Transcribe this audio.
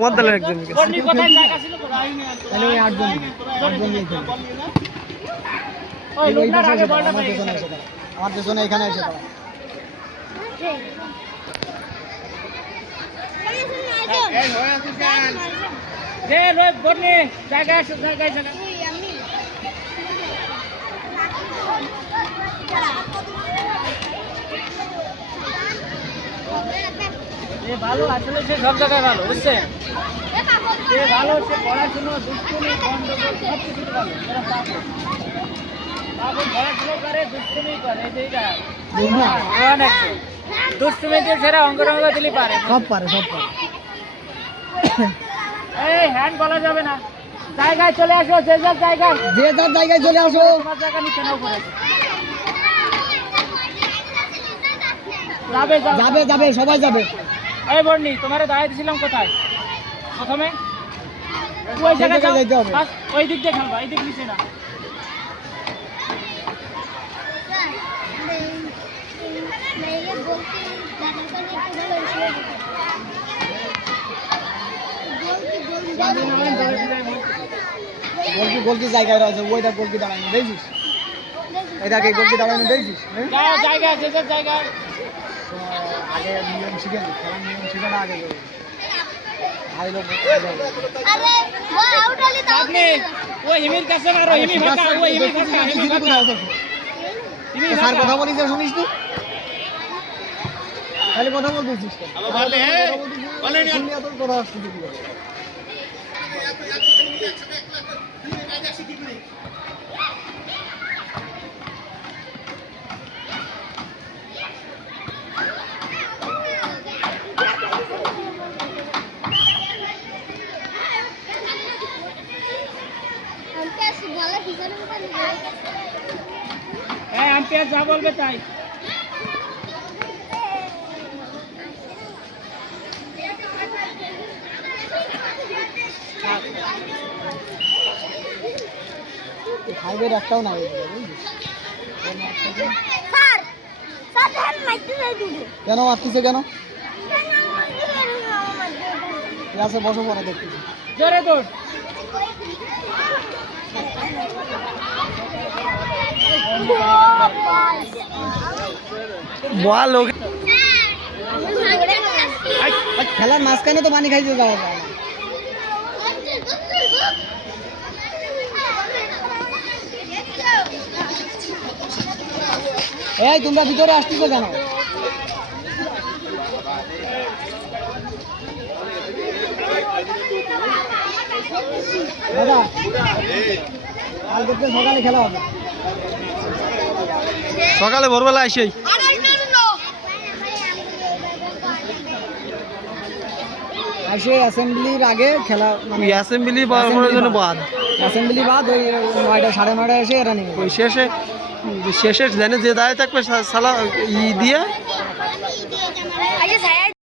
তোমার দলের একজন আমার পেছনে এখানে এসে ভালো আসলে সে সব জায়গায় ভালো বুঝছেন সে ভালো সে পড়াশুনো দুষ্টুমি গন্ডগোল সব কিছু ভালো পড়াশুনো করে দুষ্টুমি করে এইটা অনেক দুষ্টুমি দিয়ে সেরা অঙ্গরঙ্গ দিলে পারে সব পারে সব পারে। এই হ্যান্ড বলা যাবে না জায়গায় চলে আসো যে যার জায়গায় চলে আসো। তোমার জায়গা নিচে নাও করে যাবে যাবে যাবে সবাই যাবে। এই বর্ণি তোমারে দাঁড়াই দিছিলাম কোথায় প্রথমে ওই জায়গায় যাইতে হবে। ওই দিক দিয়ে খেলবা এই দিক নিচে না গোলকি জায়গায় রয়েছে ওইটা গোলকি দাঁড়ানো দেখছিস এটাকে গোলকি দাঁড়ানো দেখছিস জায়গা যে যার জায়গায় আগে নিয়ম শিখে নি খেলার নিয়ম শিখে না আগে আপনি ওই হিমির কাছে মারো হিমি ফাঁকা ওই হিমি ফাঁকা হিমি ফাঁকা হিমি স্যার ফাঁকা কথা বলিস শুনিস তুই তাহলে কথা বলতেছিস কথা আসছিস হ্যাঁ আম্পায়ার যা বলবে তাই ফাইভের একটাও না কেন মারতেছে কেন ক্লাসে বসো পরে দেখতেছি জোরে দৌড় বল খেলার মাঝখানে তো পানি খাইতে যাওয়া যায় না। এই তোমরা ভিতরে আসতেছো কেন দাদা কালকে সকালে খেলা হবে সকালে ভোরবেলা আসেই আসে অ্যাসেম্বলির আগে খেলা মানে অ্যাসেম্বলি বাদ অ্যাসেম্বলি বাদ ওই 9টা 9:30 এসে রানিং ওই শেষে জেনে যে দায় থাকবে সালা ই দিয়ে